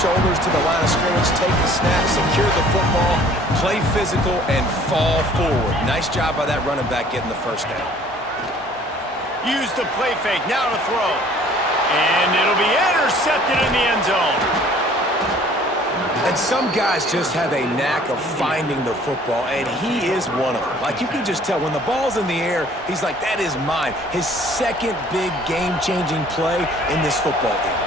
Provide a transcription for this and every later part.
shoulders to the line of scrimmage, take the snap, secure the football, play physical, and fall forward. Nice job by that running back getting the first down. Use the play fake, now to throw. And it'll be intercepted in the end zone. And some guys just have a knack of finding the football, and he is one of them. Like, you can just tell when the ball's in the air, he's like, that is mine. His second big game-changing play in this football game.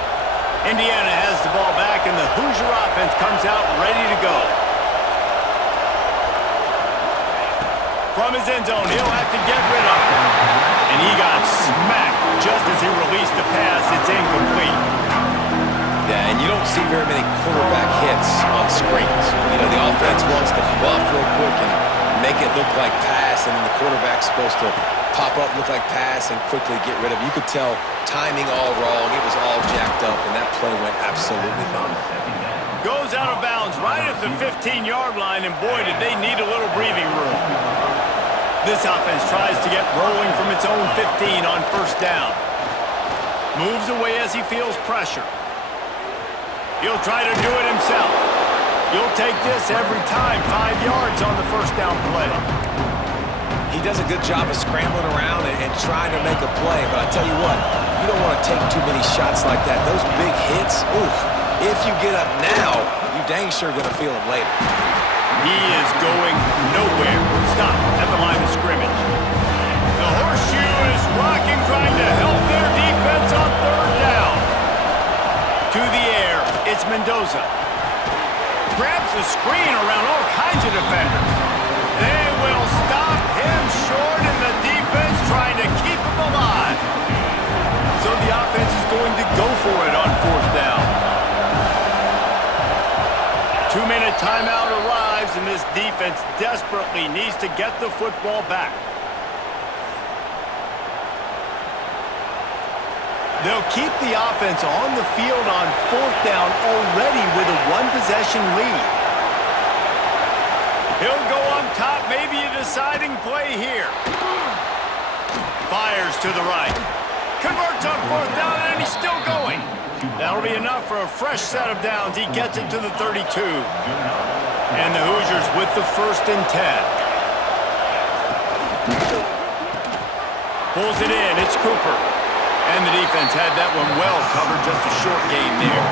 Indiana has the ball back, and the Hoosier offense comes out ready to go. From his end zone, he'll have to get rid of it. And he got smacked just as he released the pass. It's incomplete. Yeah, and you don't see very many quarterback hits on screens. You know, the offense wants to bluff real quick and make it look like pass, and then the quarterback's supposed to pop up, look like pass, and quickly get rid of it. You could tell timing all wrong. It was all jacked up, and that play went absolutely numb. Goes out of bounds right at the 15-yard line, and boy, did they need a little breathing room. This offense tries to get rolling from its own 15 on first down. Moves away as he feels pressure. He'll try to do it himself. He'll take this every time. 5 yards on the first down play. He does a good job of scrambling around and trying to make a play, but I tell you what, you don't want to take too many shots like that. Those big hits, oof, if you get up now, you dang sure going to feel them later. He is going nowhere. Stop at the line of scrimmage. The horseshoe is rocking, trying to help their defense on third down. To the air, it's Mendoza. Grabs the screen around all kinds of defenders. They will stop him short, and the defense trying to keep him alive. So the offense is going to go for it on fourth down. 2-minute timeout arrives, and this defense desperately needs to get the football back. They'll keep the offense on the field on fourth down already with a one-possession lead. He'll go on top, maybe a deciding play here. Fires to the right. Converts on fourth down, and he's still going. That'll be enough for a fresh set of downs. He gets it to the 32. And the Hoosiers with the 1st and 10. Pulls it in. It's Cooper. And the defense had that one well covered, just a short gain there.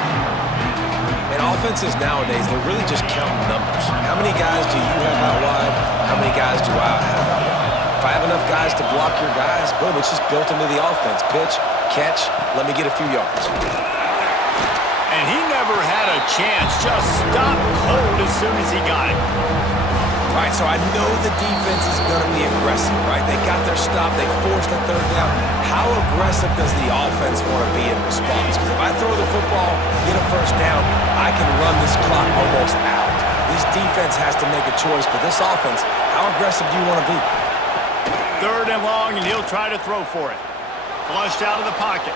And offenses nowadays, they're really just counting numbers. How many guys do you have out wide? How many guys do I have out wide? If I have enough guys to block your guys, boom, it's just built into the offense. Pitch, catch, let me get a few yards. And he never had a chance, just stopped cold as soon as he got it. Right, so I know the defense is going to be aggressive, right? They got their stop, they forced a third down. How aggressive does the offense want to be in response? Because if I throw the football, get a first down, I can run this clock almost out. This defense has to make a choice, but this offense, how aggressive do you want to be? 3rd and long, and he'll try to throw for it. Flushed out of the pocket.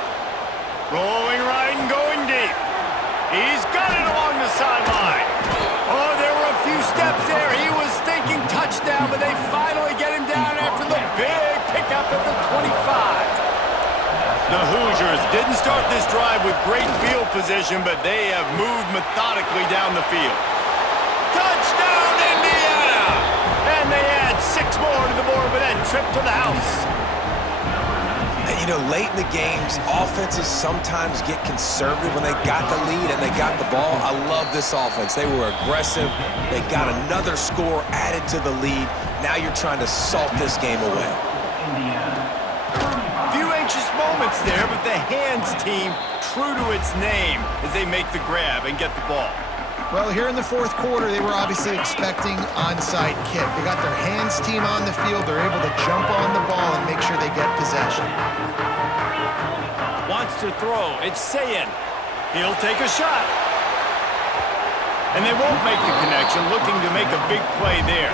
Rolling right and going deep. He's got it along the sideline. Oh, there were a few steps there. He was thinking touchdown, but they finally get him down after the big pickup at the 25. The Hoosiers didn't start this drive with great field position, but they have moved methodically down the field. Touchdown, Indiana! And they add 6 more to the board with that trip to the house. And, you know, late in the games, offenses sometimes get conservative when they got the lead and they got the ball. I love this offense. They were aggressive. They got another score added to the lead. Now you're trying to salt this game away. Few anxious moments there, but the hands team true to its name as they make the grab and get the ball. Well, here in the 4th quarter, they were obviously expecting onside kick. They got their hands team on the field. They're able to jump on the ball and make sure they get possession. Wants to throw. It's Sayin. He'll take a shot. And they won't make the connection, looking to make a big play there.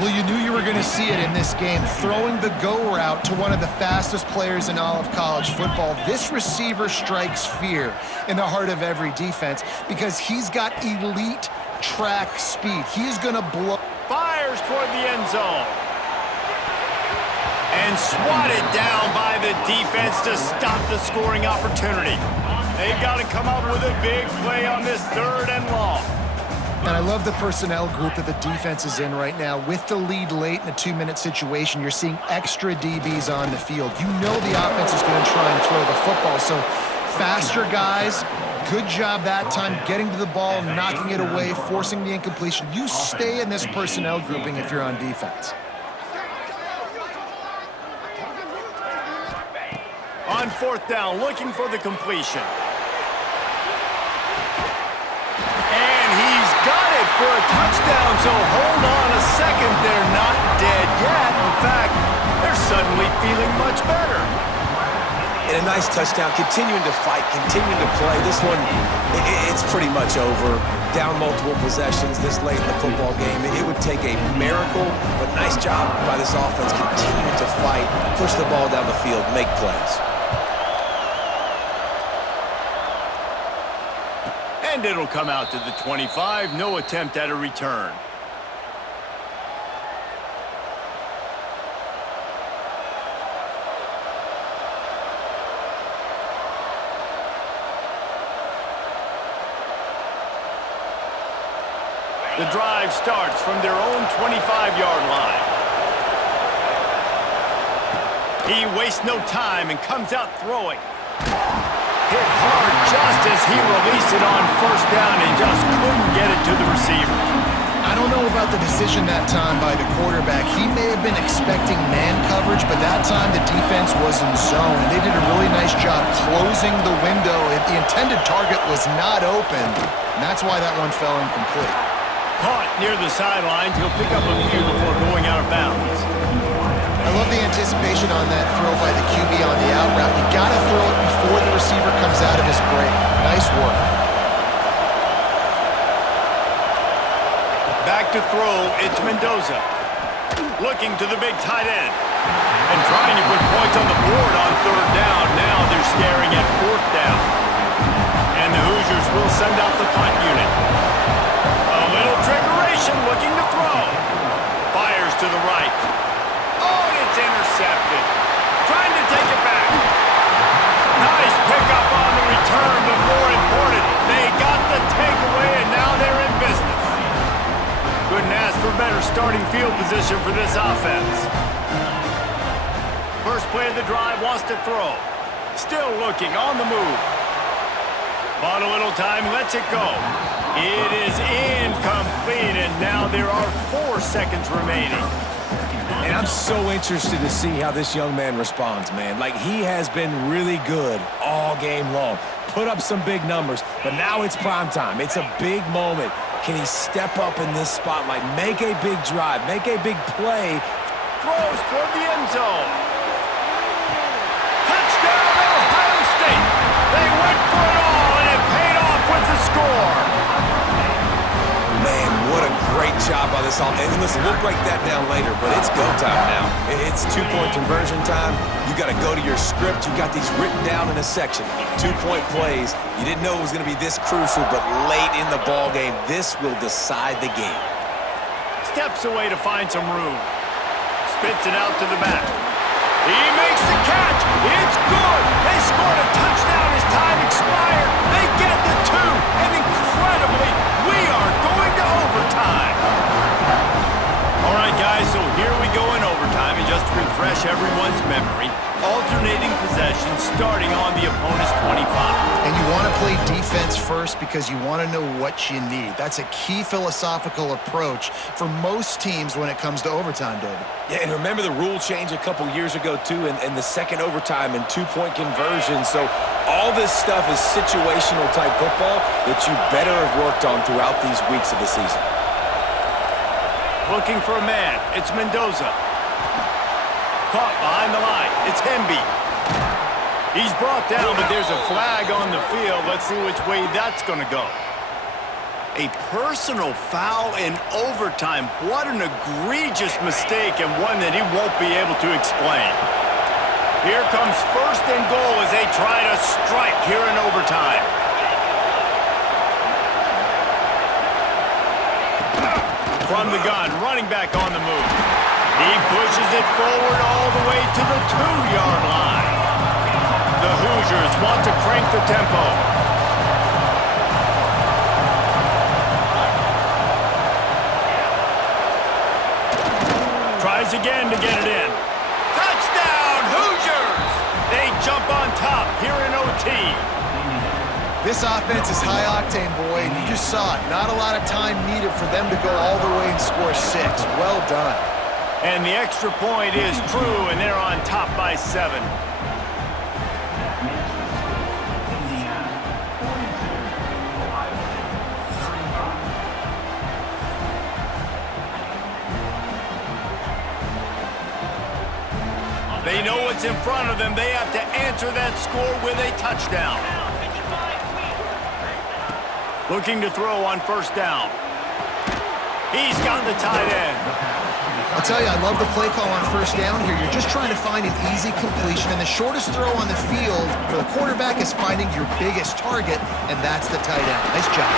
Well, you knew you were going to see it in this game. Throwing the go route to one of the fastest players in all of college football. This receiver strikes fear in the heart of every defense because he's got elite track speed. He's going to blow. Fires toward the end zone. And swatted down by the defense to stop the scoring opportunity. They've got to come up with a big play on this 3rd and long. And I love the personnel group that the defense is in right now. With the lead late in a 2-minute situation, you're seeing extra DBs on the field. You know the offense is going to try and throw the football, so faster guys, good job that time getting to the ball, knocking it away, forcing the incompletion. You stay in this personnel grouping if you're on defense. On 4th down, looking for the completion. And he's got it for a touchdown, so hold on a second. They're not dead yet. In fact, they're suddenly feeling much better. And a nice touchdown, continuing to fight, continuing to play. This one, it's pretty much over. Down multiple possessions this late in the football game. It would take a miracle, but nice job by this offense continuing to fight, push the ball down the field, make plays. And it'll come out to the 25. No attempt at a return. The drive starts from their own 25-yard line. He wastes no time and comes out throwing. Hit hard just as he released it on 1st down and just couldn't get it to the receiver. I don't know about the decision that time by the quarterback. He may have been expecting man coverage, but that time the defense was in zone, and they did a really nice job closing the window. The intended target was not open, and that's why that one fell incomplete. Caught near the sidelines. He'll pick up a few before going out of bounds. I love the anticipation on that throw by the QB on the out route. You got to throw it before the receiver comes out of his break. Nice work. Back to throw, it's Mendoza. Looking to the big tight end. And trying to put points on the board on 3rd down. Now they're staring at 4th down. And the Hoosiers will send out the punt unit. A little trickeration, looking to throw. Fires to the right. Oh, and it's intercepted. Trying to take it back. Nice pickup on the return, but more important, they got the takeaway, and now they're in business. Couldn't ask for better starting field position for this offense. First play of the drive, wants to throw. Still looking, on the move. Bought a little time, lets it go. It is incomplete, and now there are 4 seconds remaining. And I'm so interested to see how this young man responds, man. Like, he has been really good all game long. Put up some big numbers, but now it's prime time. It's a big moment. Can he step up in this spotlight, make a big drive, make a big play? Throws toward the end zone. Touchdown, Ohio State. They went for it all, and it paid off with the score. Man, what a great job by this offense. And listen, we'll break that down later, but it's go time now. It's 2-point conversion time. You got to go to your script. You got these written down in a section. 2-point plays. You didn't know it was going to be this crucial, but late in the ball game, this will decide the game. Steps away to find some room. Spits it out to the back. He makes the catch. It's good. They scored a touchdown as time expired. They get the 2, and incredibly, we are going to overtime. All right, guys, so here we go in overtime, and just to refresh everyone's memory, alternating possession starting on the opponent's 25. And you want to play defense first because you want to know what you need. That's a key philosophical approach for most teams when it comes to overtime, David. Yeah, and remember the rule change a couple years ago, too, in the second overtime and 2-point conversion. So all this stuff is situational type football that you better have worked on throughout these weeks of the season. Looking for a man. It's Mendoza. Caught behind the line. It's Hemby. He's brought down, but there's a flag on the field. Let's see which way that's going to go. A personal foul in overtime. What an egregious mistake, and one that he won't be able to explain. Here comes 1st and goal as they try to strike here in overtime. From the gun, running back on the move. He pushes it forward all the way to the 2-yard line. The Hoosiers want to crank the tempo. Tries again to get it in. Touchdown, Hoosiers! They jump on top here in OT. This offense is high octane, boy, and you just saw it. Not a lot of time needed for them to go all the way and score 6. Well done. And the extra point is true, and they're on top by 7. They know what's in front of them. They have to answer that score with a touchdown. Looking to throw on first down. He's got the tight end. I'll tell you, I love the play call on first down here. You're just trying to find an easy completion, and the shortest throw on the field for the quarterback is finding your biggest target, and that's the tight end. Nice job.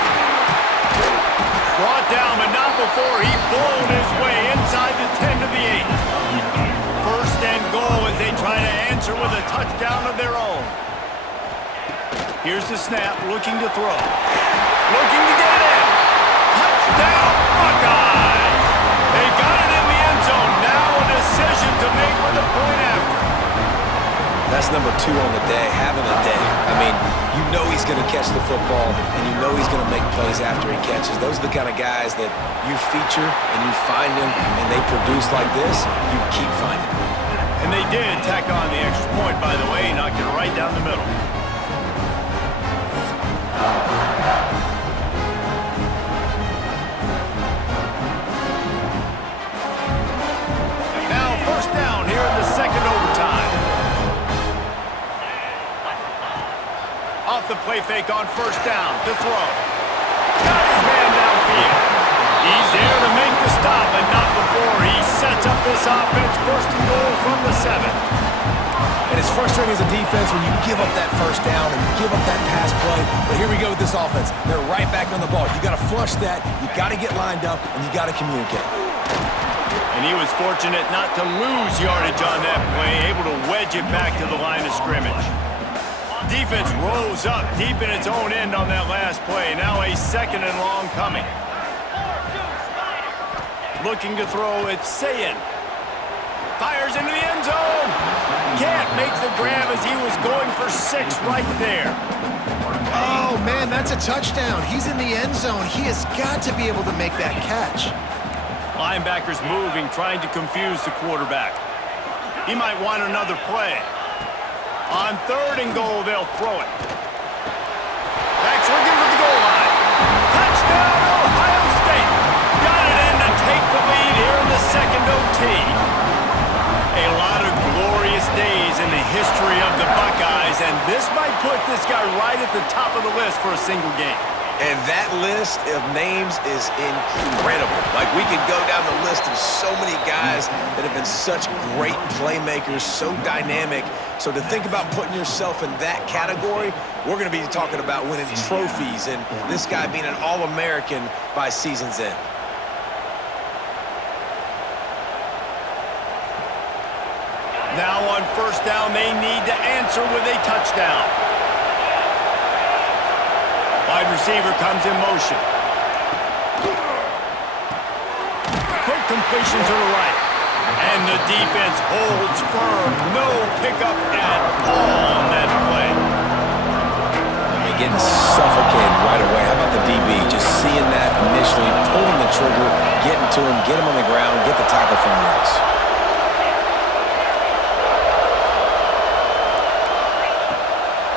Brought down, but not before he bowled his way inside the 10 to the 8. First and goal as they try to answer with a touchdown of their own. Here's the snap, looking to throw. Looking to get it in. Touchdown, Buckeyes! They got it in the end zone. Now a decision to make with a point after. That's number 2 on the day, having a day. I mean, you know he's going to catch the football, and you know he's going to make plays after he catches. Those are the kind of guys that you feature and you find them, and they produce like this, you keep finding them. And they did tack on the extra point, by the way, knocked it right down the middle. Now first down here in the second overtime. Off the play fake on first down to throw. Got his man downfield. He's there to make the stop, but not before he sets up this offense first and goal from the 7. And it's frustrating as a defense when you give up that first down and give up that pass play. But here we go with this offense. They're right back on the ball. You got to flush that, you got to get lined up, and you got to communicate. And he was fortunate not to lose yardage on that play, able to wedge it back to the line of scrimmage. Defense rose up deep in its own end on that last play. Now a second and long coming. Looking to throw, it's Sayin. Fires into the end zone. Can't make the grab as he was going for 6 right there. Oh, man, that's a touchdown. He's in the end zone. He has got to be able to make that catch. Linebackers moving, trying to confuse the quarterback. He might want another play. On third and goal, they'll throw it. Backs looking for the goal line. Touchdown, Ohio State. Got it in to take the lead here in the second OT. A lot of glorious days in the history of the Buckeyes, and this might put this guy right at the top of the list for a single game. And that list of names is incredible. Like, we could go down the list of so many guys that have been such great playmakers, so dynamic. So to think about putting yourself in that category, we're going to be talking about winning trophies and this guy being an All-American by season's end. Now on first down, they need to answer with a touchdown. Wide receiver comes in motion. Quick completion to the right. And the defense holds firm. No pickup at all on that play. They're getting suffocated right away. How about the DB? Just seeing that initially, pulling the trigger, getting to him, get him on the ground, get the tackle for a loss.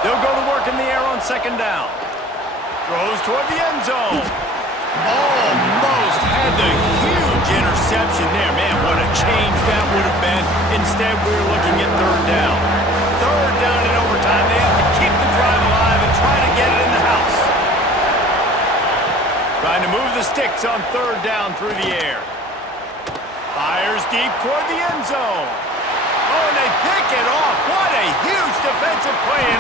They'll go to work in the air on second down. Throws toward the end zone. Almost had the huge interception there. Man, what a change that would have been. Instead, we're looking at third down. Third down in overtime. They have to keep the drive alive and try to get it in the house. Trying to move the sticks on third down through the air. Fires deep toward the end zone. Oh, and they pick it off. What a huge defensive play in